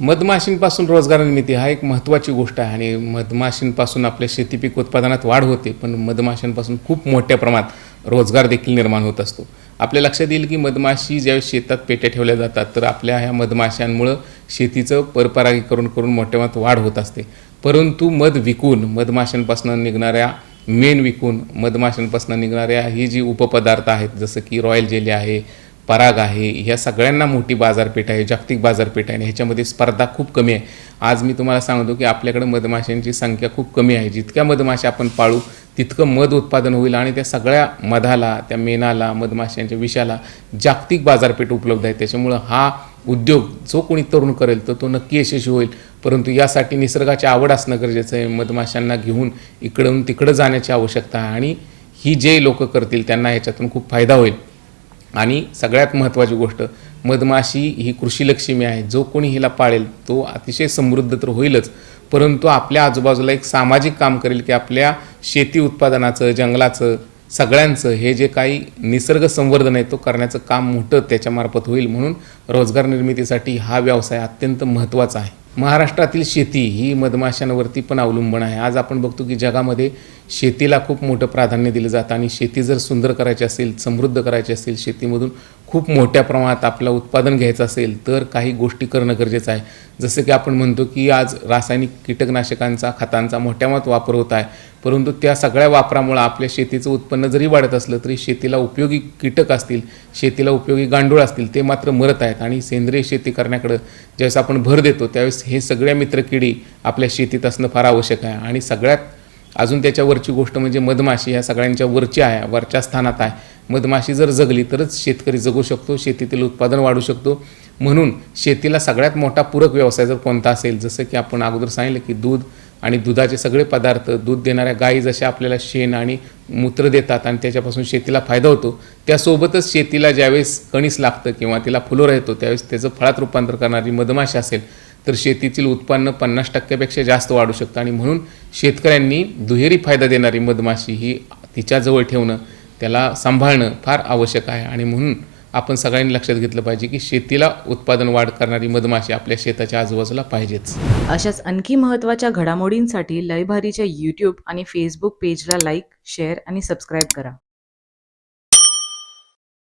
मधमाशींपासून रोजगार निर्मिती हा एक महत्त्वाची गोष्ट आहे आणि मधमाशींपासून आपल्या शेतीपीक उत्पादनात वाढ होते पण मधमाशांपासून खूप मोठ्या प्रमाणात रोजगार देखील निर्माण होत असतो. आपल्या लक्षात येईल की मधमाशी ज्यावेळेस शेतात पेट्या ठेवल्या जातात तर आपल्या ह्या मधमाशांमुळं शेतीचं परपरागीकरण करून मोठ्या प्रमाणात वाढ होत असते. परंतु मध विकून मधमाशांपासून निघणाऱ्या मेण विकून मधमाशांपासून निघणाऱ्या ही जी उपपदार्थ आहेत जसं की रॉयल जेली आहे पराग आहे ह्या सगळ्यांना मोठी बाजारपेठ आहे जागतिक बाजारपेठ आहे आणि ह्याच्यामध्ये स्पर्धा खूप कमी आहे. आज मी तुम्हाला सांगतो की आपल्याकडे मधमाशांची संख्या खूप कमी आहे. जितक्या मधमाशा आपण पाळू तितकं मध उत्पादन होईल आणि त्या सगळ्या मधाला त्या मेणाला मधमाशांच्या विषाला जागतिक बाजारपेठ उपलब्ध आहे. त्याच्यामुळं हा उद्योग जो कोणी तरुण करेल तर तो नक्की यशस्वी होईल. परंतु यासाठी निसर्गाची आवड असणं गरजेचं आहे. मधमाशांना घेऊन इकडून तिकडं जाण्याची आवश्यकता आहे आणि ही जे लोक करतील त्यांना ह्याच्यातून खूप फायदा होईल. आणि सगळ्यात महत्त्वाची गोष्ट मधमाशी ही कृषीलक्ष्मी आहे. जो कोणी हिला पाळेल तो अतिशय समृद्ध तर होईलच. परंतु आपल्या आजूबाजूला एक सामाजिक काम करेल की आपल्या शेती उत्पादनाचं जंगलाचं सगळ्यांचं हे जे काही निसर्ग संवर्धन आहे तो करण्याचं काम मोठं त्याच्यामार्फत होईल. म्हणून रोजगार निर्मितीसाठी हा व्यवसाय अत्यंत महत्त्वाचा आहे. महाराष्ट्रातील शेती ही मधमाशांवरती पण अवलंबून आहे. आज आपण बघतो की जगामध्ये शेतीला खूप मोठं प्राधान्य दिलं जातं आणि शेती जर सुंदर करायची असेल समृद्ध करायची असेल शेतीमधून खूप मोठ्या प्रमाणात आपलं उत्पादन घ्यायचं असेल तर काही गोष्टी करणं गरजेचं आहे. जसं की आपण म्हणतो की आज रासायनिक कीटकनाशकांचा खतांचा मोठ्या प्रमाणात वापर होत आहे. परंतु त्या सगळ्या वापरामुळे आपल्या शेतीचं उत्पन्न जरी वाढत असलं तरी शेतीला उपयोगी कीटक असतील शेतीला उपयोगी गांडूळ असतील ते मात्र मरत आहेत. आणि सेंद्रिय शेती करण्याकडं ज्यावेळेस आपण भर देतो त्यावेळेस हे सगळ्या मित्रकिडी आपल्या शेतीत असणं फार आवश्यक आहे. आणि सगळ्यात अजून त्याच्यावरची गोष्ट म्हणजे मधमाशी ह्या सगळ्यांच्या वरची आहे वरच्या स्थानात आहे. मधमाशी जर जगली तरच शेतकरी जगू शकतो शेतीतील उत्पादन वाढू शकतो. म्हणून शेतीला सगळ्यात मोठा पूरक व्यवसाय जर कोणता असेल जसं की आपण अगोदर सांगितलं की दूध आणि दुधाचे सगळे पदार्थ दूध देणाऱ्या गायी जशा आपल्याला शेण आणि मूत्र देतात आणि त्याच्यापासून शेतीला फायदा होतो त्यासोबतच शेतीला ज्यावेळेस कणीस लागतं किंवा तिला फुलोरा येतो त्यावेळेस त्याचं फळात रूपांतर करणारी मधमाशी असेल तर शेतीतील उत्पन्न पन्नास टक्क्यापेक्षा जास्त वाढू शकतं. आणि म्हणून शेतकऱ्यांनी दुहेरी फायदा देणारी मधमाशी ही तिच्याजवळ ठेवणं त्याला सांभाळणं फार आवश्यक आहे. आणि म्हणून आपण सगळ्यांनी लक्षात घेतलं पाहिजे की शेतीला उत्पादन वाढ करणारी मधमाशी आपल्या शेताच्या आजूबाजूला पाहिजेच. अशाच आणखी महत्त्वाच्या घडामोडींसाठी लयभारीच्या यूट्यूब आणि फेसबुक पेजला लाईक शेअर आणि सबस्क्राईब करा.